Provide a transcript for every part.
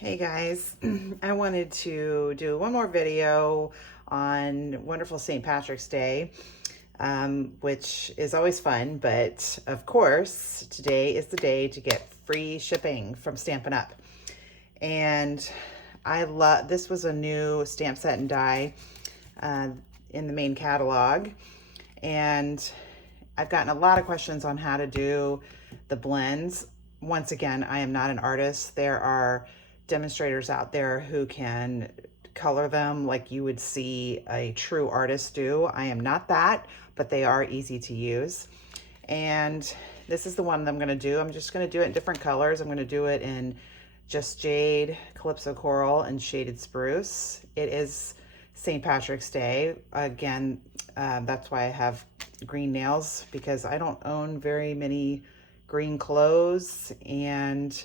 Hey guys, I wanted to do one more video on wonderful St. Patrick's Day, which is always fun, but of course, today is the day to get free shipping from Stampin' Up. And I love, this was a new stamp set and die uh, in the main catalog. And I've gotten a lot of questions on how to do the blends. Once again, I am not an artist. There are demonstrators out there who can color them like you would see a true artist do. I am not that, but they are easy to use. And this is the one that I'm going to do. I'm just going to do it in different colors. I'm going to do it in Just Jade, Calypso Coral, and Shaded Spruce. It is St. Patrick's Day. Again, that's why I have green nails, because I don't own very many green clothes. And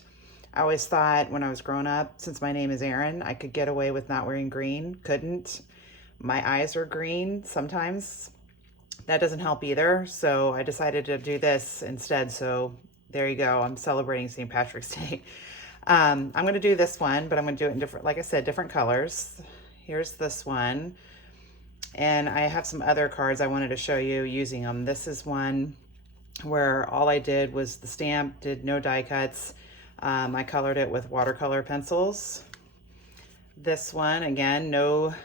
I always thought when I was growing up, since my name is Erin, I could get away with not wearing green. Couldn't. My eyes are green sometimes. That doesn't help either. So I decided to do this instead. So there you go. I'm celebrating St. Patrick's Day. I'm going to do this one, but I'm going to do it in different, like I said, different colors. Here's this one. And I have some other cards I wanted to show you using them. This is one where all I did was the stamp, did no die cuts. I colored it with watercolor pencils. This one, again, no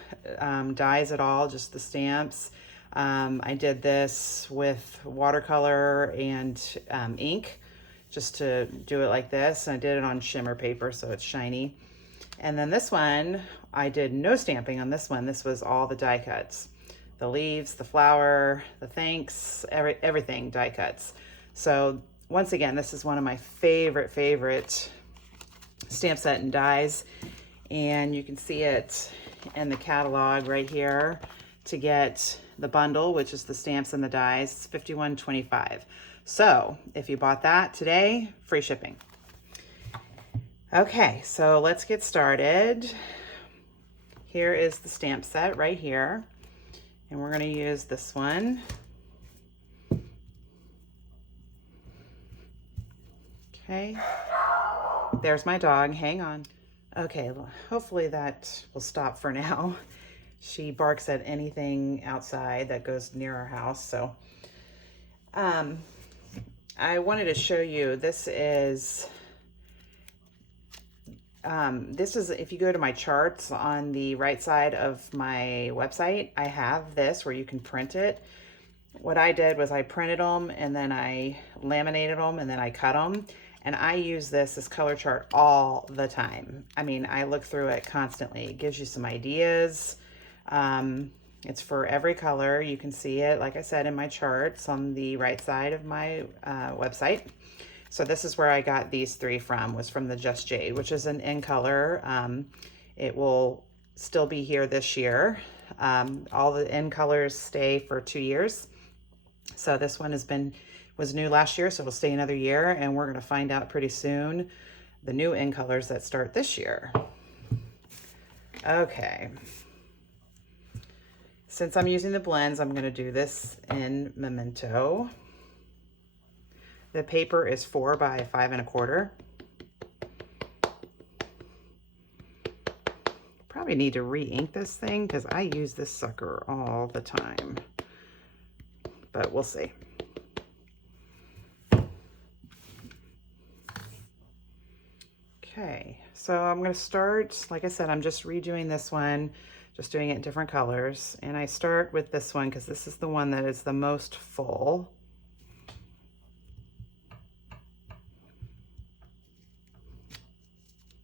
dyes at all, just the stamps. I did this with watercolor and ink, just to do it like this. And I did it on shimmer paper, so it's shiny. And then this one, I did no stamping on this one. This was all the die cuts. The leaves, the flower, the thanks, everything die cuts. So once again, this is one of my favorite stamp set and dies. And you can see it in the catalog right here. To get the bundle, which is the stamps and the dies, it's $51.25. So if you bought that today, free shipping. Okay, so let's get started. Here is the stamp set right here, and we're going to use this one. Okay, there's my dog. Hang on. Okay, well, hopefully that will stop for now. She barks at anything outside that goes near our house. So I wanted to show you, this is if you go to my charts on the right side of my website, I have this where you can print it. What I did was I printed them and then I laminated them and then I cut them. And I use this as color chart all the time. I mean, I look through it constantly. It gives you some ideas. It's for every color. You can see it, like I said, in my charts on the right side of my website. So this is where I got these three from, was from the Just Jade, which is an in color. It will still be here this year. All the in colors stay for 2 years. So this one was new last year, so it'll stay another year, and we're gonna find out pretty soon the new in colors that start this year. Okay. Since I'm using the blends, I'm gonna do this in Memento. The paper is 4 by 5 1/4. Probably need to re-ink this thing because I use this sucker all the time, but we'll see. Okay, so I'm going to start, like I said, I'm just redoing this one, just doing it in different colors. And I start with this one because this is the one that is the most full.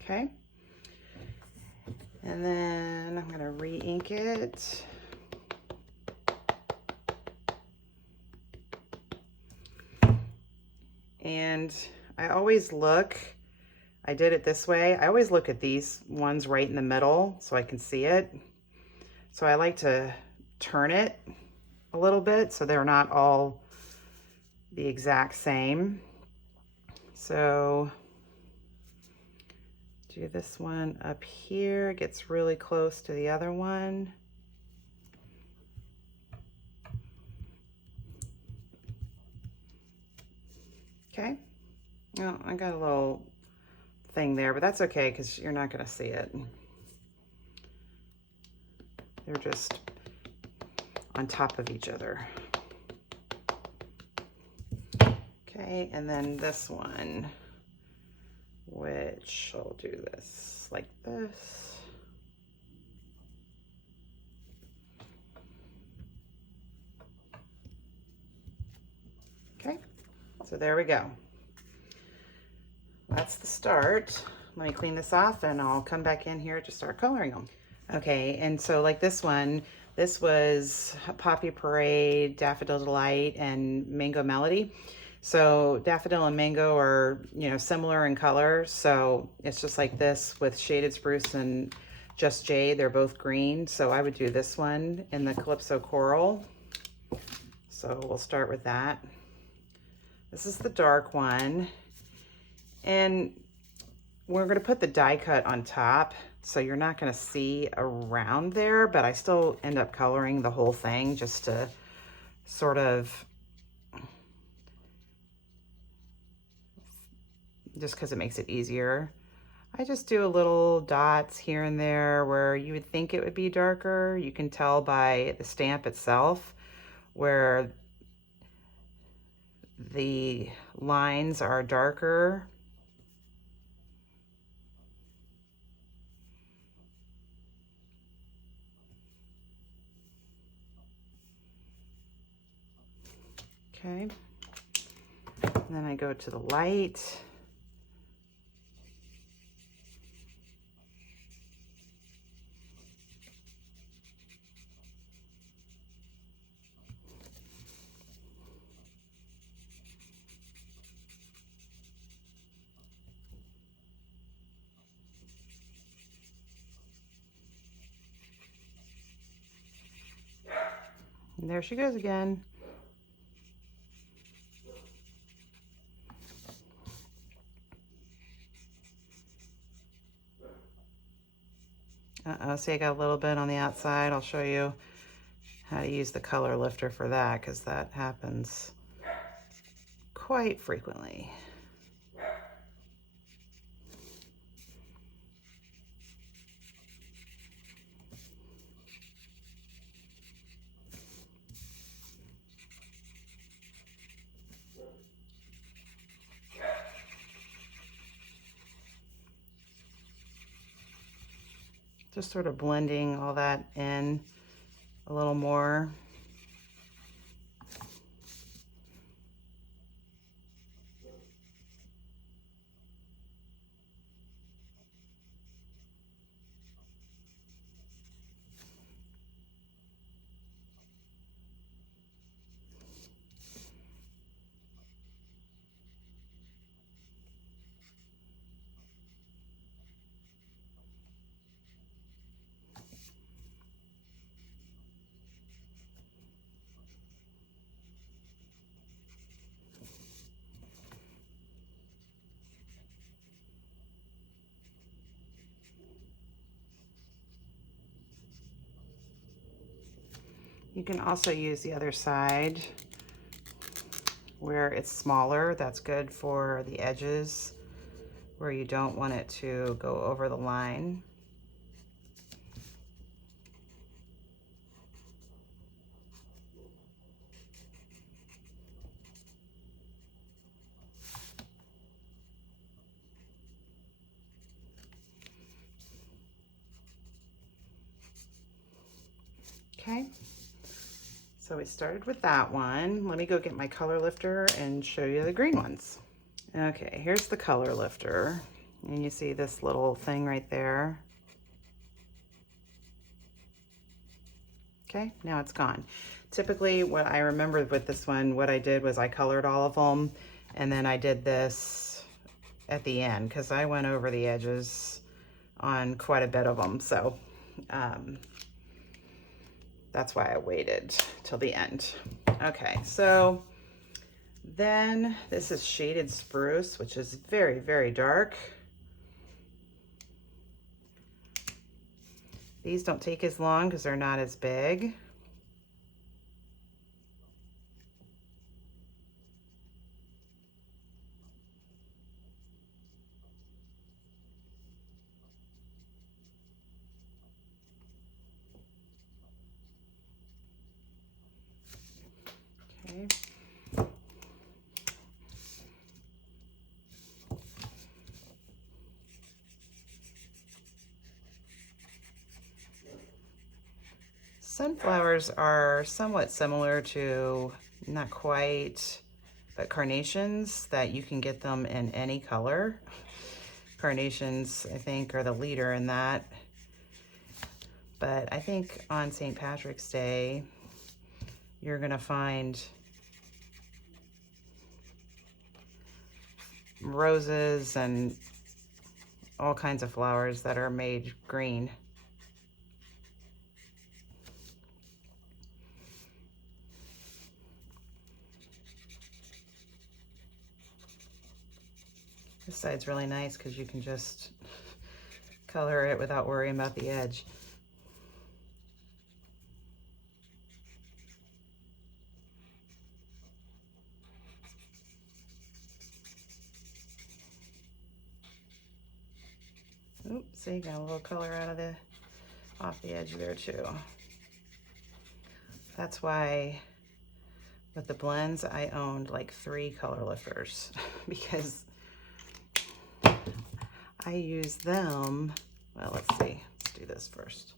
Okay. And then I'm going to re-ink it. And I always look, I did it this way. I always look at these ones right in the middle so I can see it. So I like to turn it a little bit so they're not all the exact same. So do this one up here, it gets really close to the other one. Okay, oh, I got a little thing there, but that's okay because you're not going to see it. They're just on top of each other. Okay, and then this one, which I'll do this like this. Okay, so there we go. That's the start. Let me clean this off and I'll come back in here to start coloring them. Okay, and so like this one, this was Poppy Parade, Daffodil Delight, and Mango Melody. So daffodil and mango are, you know, similar in color. So it's just like this with Shaded Spruce and Just Jade. They're both green. So I would do this one in the Calypso Coral. So we'll start with that. This is the dark one. And we're going to put the die cut on top. So you're not going to see around there, but I still end up coloring the whole thing just to sort of, just because it makes it easier. I just do a little dots here and there where you would think it would be darker. You can tell by the stamp itself where the lines are darker. Okay, and then I go to the light. And there she goes again. Uh-oh, see I got a little bit on the outside. I'll show you how to use the color lifter for that because that happens quite frequently. Just sort of blending all that in a little more. You can also use the other side where it's smaller. That's good for the edges where you don't want it to go over the line. Okay, so we started with that one. Let me go get my color lifter and show you the green ones. Okay, here's the color lifter. And you see this little thing right there. Okay, now it's gone. Typically what I remember with this one, what I did was I colored all of them and then I did this at the end because I went over the edges on quite a bit of them. So that's why I waited till the end. Okay, so then this is Shaded Spruce, which is very, very dark. These don't take as long because they're not as big. sunflowers are somewhat similar to, not quite, but carnations, that you can get them in any color. Carnations, I think, are the leader in that. But I think on St. Patrick's Day, you're gonna find roses and all kinds of flowers that are made green. This side's really nice because you can just color it without worrying about the edge. Oops, see, got a little color off the edge there too. That's why with the blends, I owned like 3 color lifters because I use them. Well, let's see, let's do this first.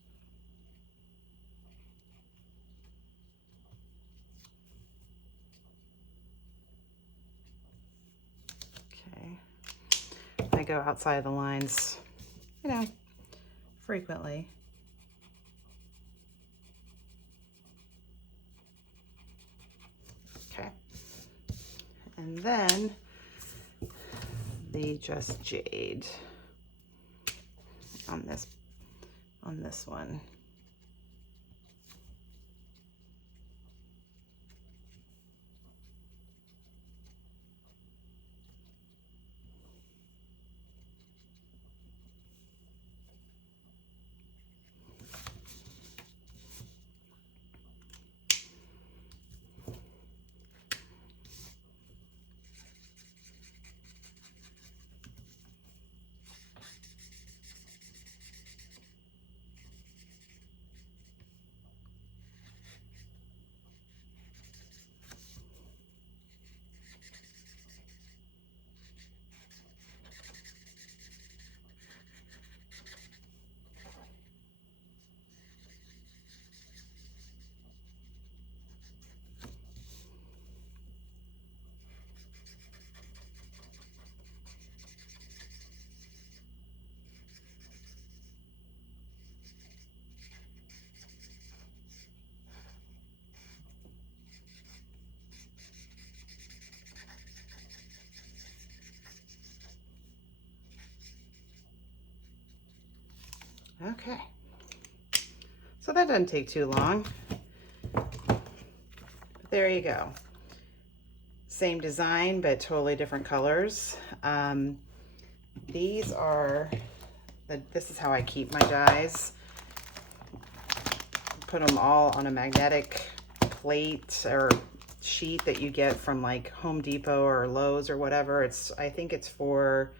Okay, I go outside the lines, you know, frequently. Okay, and then the Just Jade on this one. Okay, so that doesn't take too long. But there you go. Same design, but totally different colors. These are, this is how I keep my dies. Put them all on a magnetic plate or sheet that you get from like Home Depot or Lowe's or whatever. I think it's for,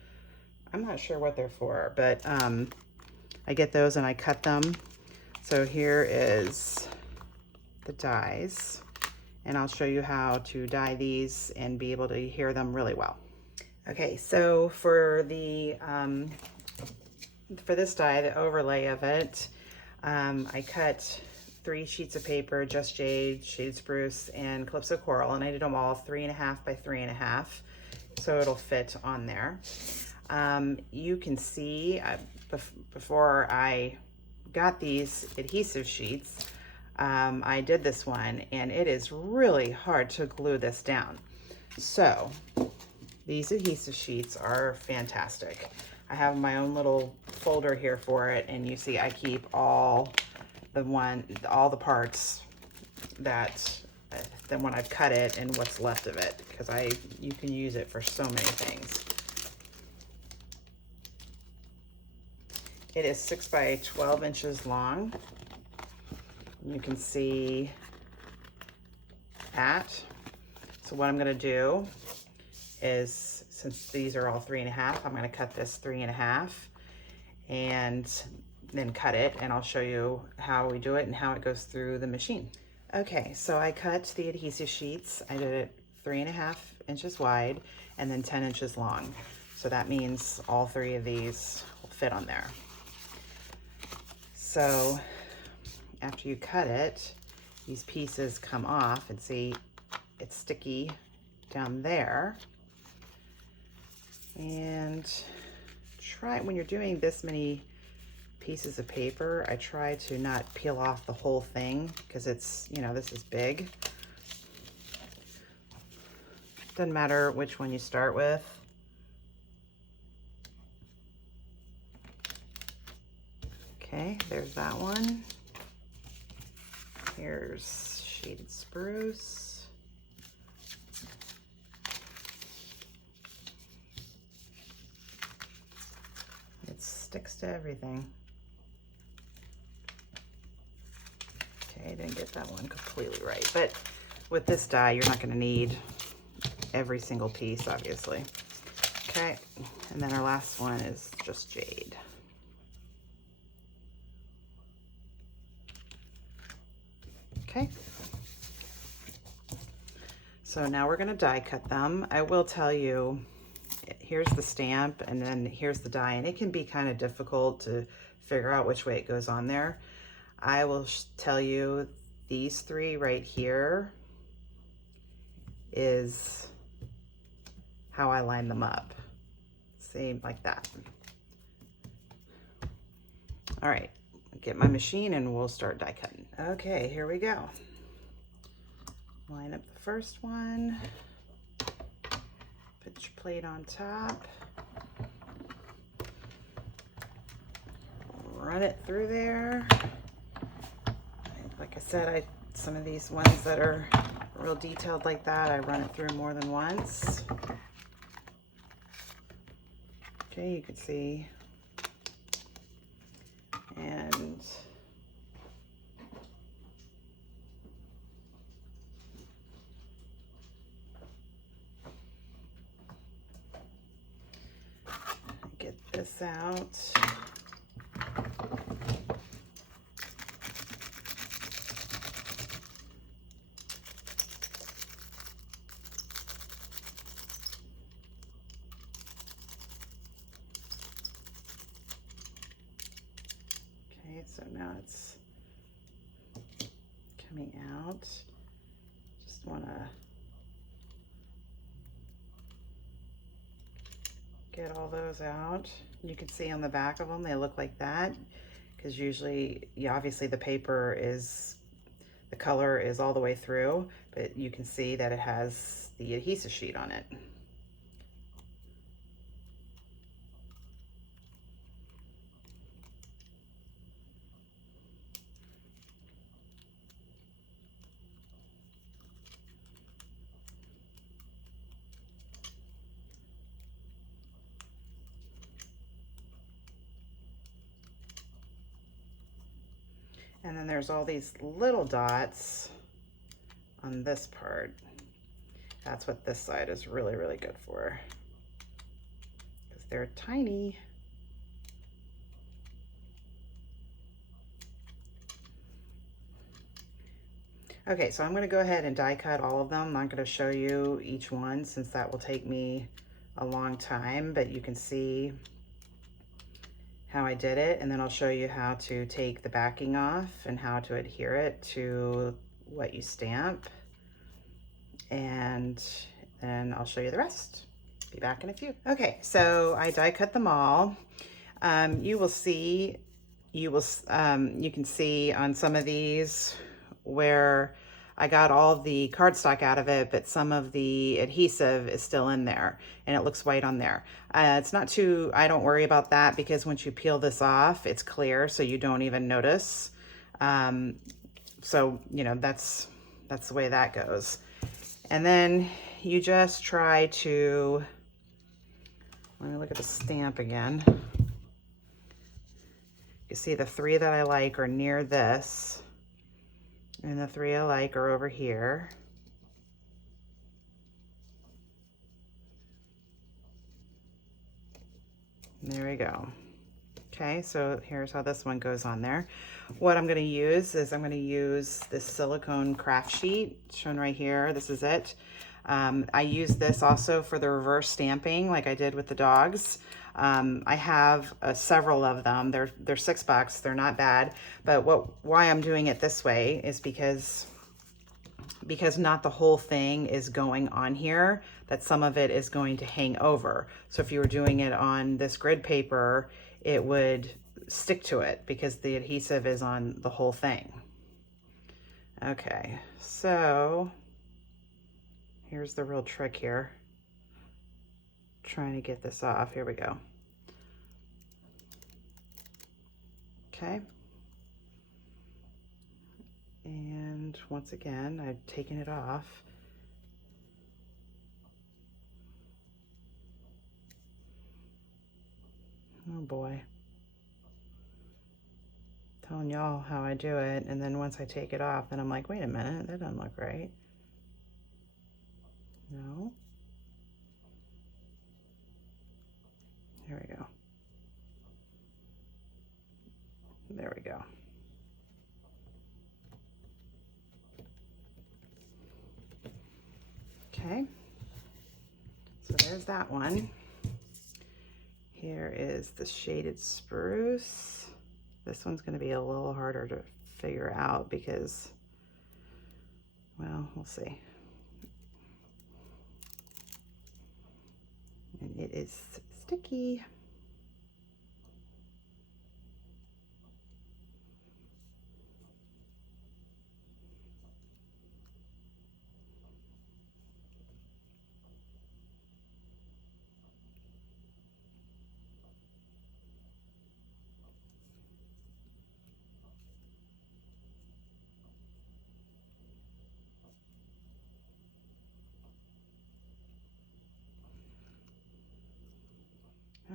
I'm not sure what they're for, but I get those and I cut them. So here is the dies, and I'll show you how to dye these and be able to hear them really well. Okay, so for the for this die, the overlay of it, I cut 3 sheets of paper, Just Jade, Shade Spruce, and Calypso Coral, and I did them all 3.5 by 3.5, so it'll fit on there. You can see before I got these adhesive sheets, I did this one, and it is really hard to glue this down. So these adhesive sheets are fantastic. I have my own little folder here for it, and you see I keep all the parts that then when I've cut it and what's left of it, because you can use it for so many things. It is 6 by 12 inches long. You can see that. So what I'm gonna do is, since these are all 3.5, I'm gonna cut this 3.5 and then cut it, and I'll show you how we do it and how it goes through the machine. Okay, so I cut the adhesive sheets. I did it 3.5 inches wide and then 10 inches long. So that means all 3 of these will fit on there. So after you cut it, these pieces come off, and see it's sticky down there. And try, when you're doing this many pieces of paper, I try to not peel off the whole thing because it's, you know, this is big. Doesn't matter which one you start with. Okay, there's that one. Here's shaded spruce. It sticks to everything. Okay, I didn't get that one completely right, but with this die, you're not going to need every single piece, obviously. Okay, and then our last one is just jade. Okay, so now we're going to die cut them. I will tell you, here's the stamp and then here's the die, and it can be kind of difficult to figure out which way it goes on there. I will tell you, these three right here is how I line them up. See, like that. All right, get my machine and we'll start die cutting. Okay, here we go. Line up the first one. Put your plate on top. Run it through there. Like I said, some of these ones that are real detailed like that, I run it through more than once. Okay, you can see. And get this out. Okay, so now it's coming out. Just want to get all those out. You can see on the back of them, they look like that, because usually, yeah, obviously the paper is, the color is all the way through, but you can see that it has the adhesive sheet on it. And then there's all these little dots on this part. That's what this side is really, really good for, because they're tiny. Okay, so I'm going to go ahead and die cut all of them. I'm not going to show you each one since that will take me a long time, but you can see how I did it, and then I'll show you how to take the backing off and how to adhere it to what you stamp, and then I'll show you the rest. Be back in a few. Okay, so I die cut them all. You will see, you can see on some of these where I got all the cardstock out of it, but some of the adhesive is still in there and it looks white on there. It's not too, I don't worry about that, because once you peel this off, it's clear, so you don't even notice. So, you know, that's the way that goes. And then you just try to, let me look at the stamp again. You see the three that I like are near this, and the three I like are over here. And there we go. Okay, so here's how this one goes on there. What I'm going to use is I'm going to use this silicone craft sheet shown right here. This is it. I use this also for the reverse stamping like I did with the dogs. I have several of them. They're $6. They're not bad. But why I'm doing it this way is because not the whole thing is going on here, that some of it is going to hang over. So if you were doing it on this grid paper, it would stick to it because the adhesive is on the whole thing. Okay, so here's the real trick here. Trying to get this off. Here we go. Okay. And once again, I've taken it off. Oh boy. Telling y'all how I do it, and then once I take it off, then I'm like, wait a minute, that doesn't look right. No. There we go. There we go. Okay. So there's that one. Here is the shaded spruce. This one's going to be a little harder to figure out because, well, we'll see. And it is sticky.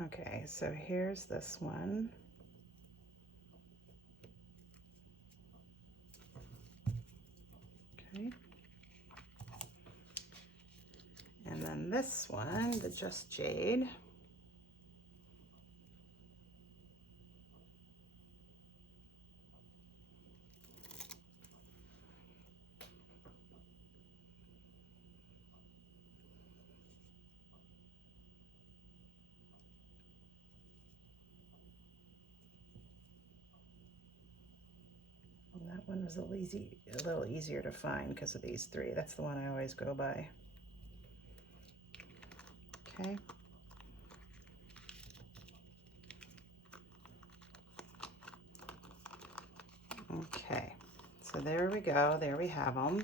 Okay, so here's this one. Okay. And then this one, the Just Jade. That one was a little easier to find because of these three. That's the one I always go by. Okay. Okay, so there we go. There we have them.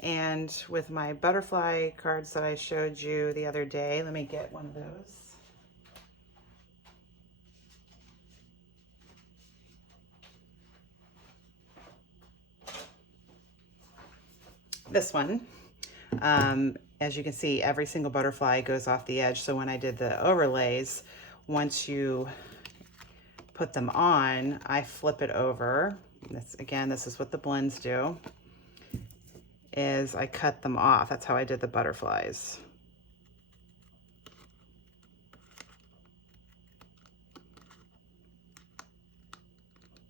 And with my butterfly cards that I showed you the other day, let me get one of those. This one, as you can see, every single butterfly goes off the edge. So when I did the overlays, once you put them on, I flip it over. Again, this is what the blends do, is I cut them off. That's how I did the butterflies.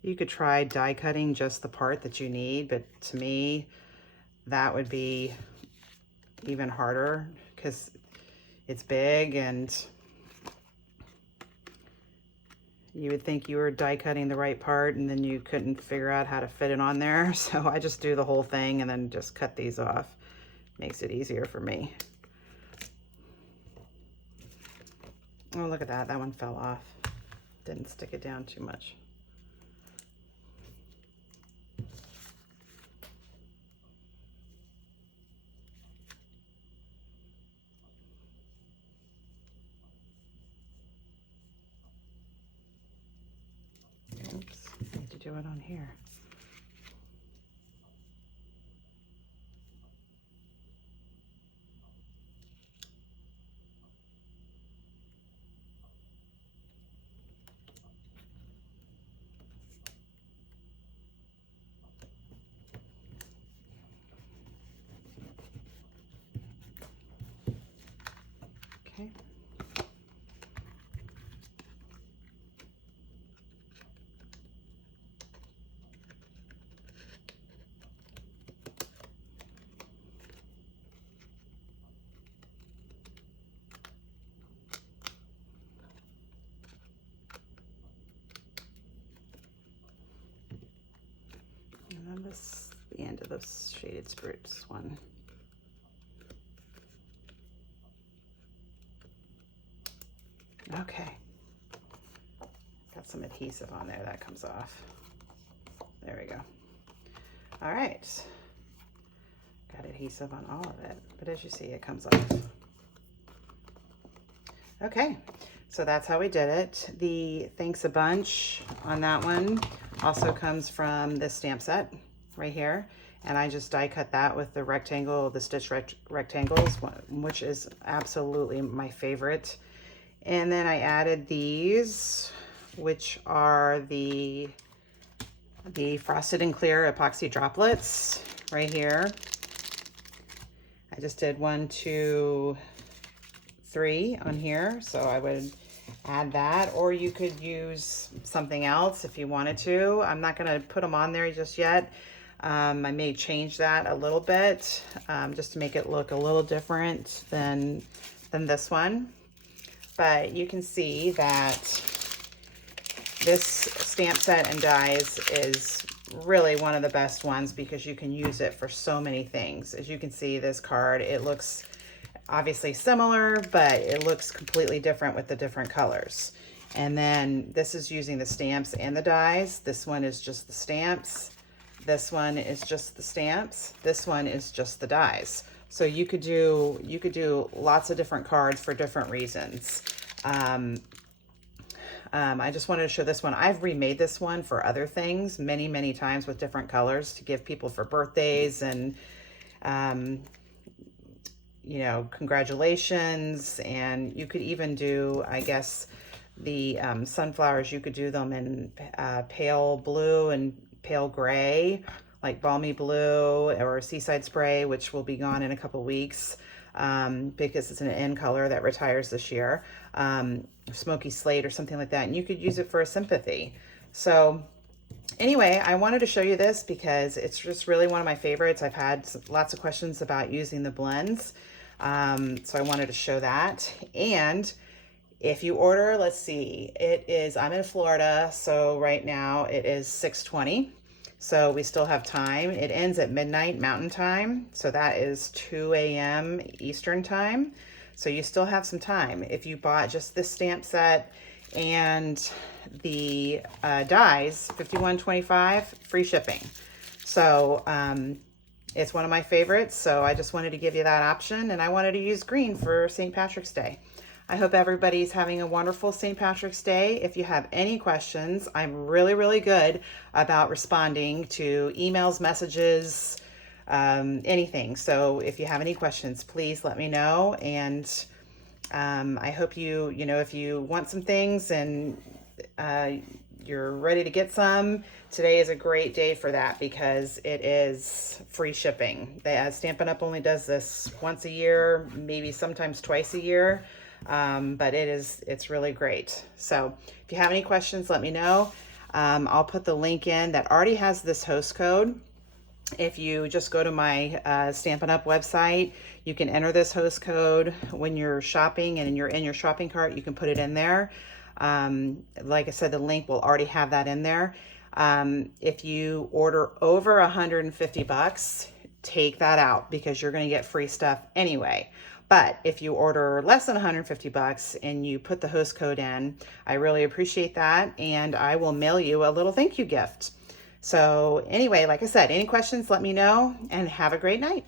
You could try die cutting just the part that you need, but to me, that would be even harder because it's big and you would think you were die cutting the right part and then you couldn't figure out how to fit it on there. So I just do the whole thing and then just cut these off. Makes it easier for me. Oh, look at that. That one fell off. Didn't stick it down too much. Oops, I need to do it on here. Okay. this, the end of this Shaded Spruce one. Okay. Got some adhesive on there, that comes off. There we go. All right. Got adhesive on all of it, but as you see, it comes off. Okay, so that's how we did it. The thanks a bunch on that one also comes from this stamp set right here. And I just die cut that with the rectangle, the stitch rectangles, which is absolutely my favorite. And then I added these, which are the Frosted and Clear epoxy droplets right here. I just did 1, 2, 3 on here, so I would add that, or you could use something else if you wanted to. I'm not going to put them on there just yet. I may change that a little bit just to make it look a little different than this one. But you can see that this stamp set and dies is really one of the best ones because you can use it for so many things. As you can see, this card, it looks obviously similar, but it looks completely different with the different colors. And then this is using the stamps and the dies. This one is just the stamps. This one is just the stamps. This one is just the dies. So you could do lots of different cards for different reasons. I just wanted to show this one. I've remade this one for other things many, many times with different colors to give people for birthdays and, you know, congratulations. And you could even do, I guess, the sunflowers, you could do them in pale blue and pale gray, like balmy blue or seaside spray, which will be gone in a couple weeks because it's an in color that retires this year. Smoky slate or something like that, and you could use it for a sympathy. So anyway, I wanted to show you this because it's just really one of my favorites. I've had lots of questions about using the blends, so I wanted to show that. And if you order, let's see, it is, I'm in Florida, so right now it is 6:20, so we still have time. It ends at midnight Mountain Time, so that is 2 a.m. Eastern Time. So you still have some time. If you bought just this stamp set and the dies, $51.25, free shipping. So it's one of my favorites. So I just wanted to give you that option, and I wanted to use green for St. Patrick's Day. I hope everybody's having a wonderful St. Patrick's Day. If you have any questions, I'm really, really good about responding to emails, messages, anything. So if you have any questions, please let me know. And I hope you know, if you want some things and you're ready to get some, today is a great day for that because it is free shipping. Stampin' Up! Only does this once a year, maybe sometimes twice a year, but it's really great. So if you have any questions, let me know. I'll put the link in that already has this host code. If you just go to my Stampin' Up! Website, you can enter this host code when you're shopping, and you're in your shopping cart, you can put it in there. Like I said, the link will already have that in there. If you order over $150, take that out because you're going to get free stuff anyway. But if you order less than $150 and you put the host code in, I really appreciate that, and I will mail you a little thank you gift. So anyway, like I said, any questions, let me know, and have a great night.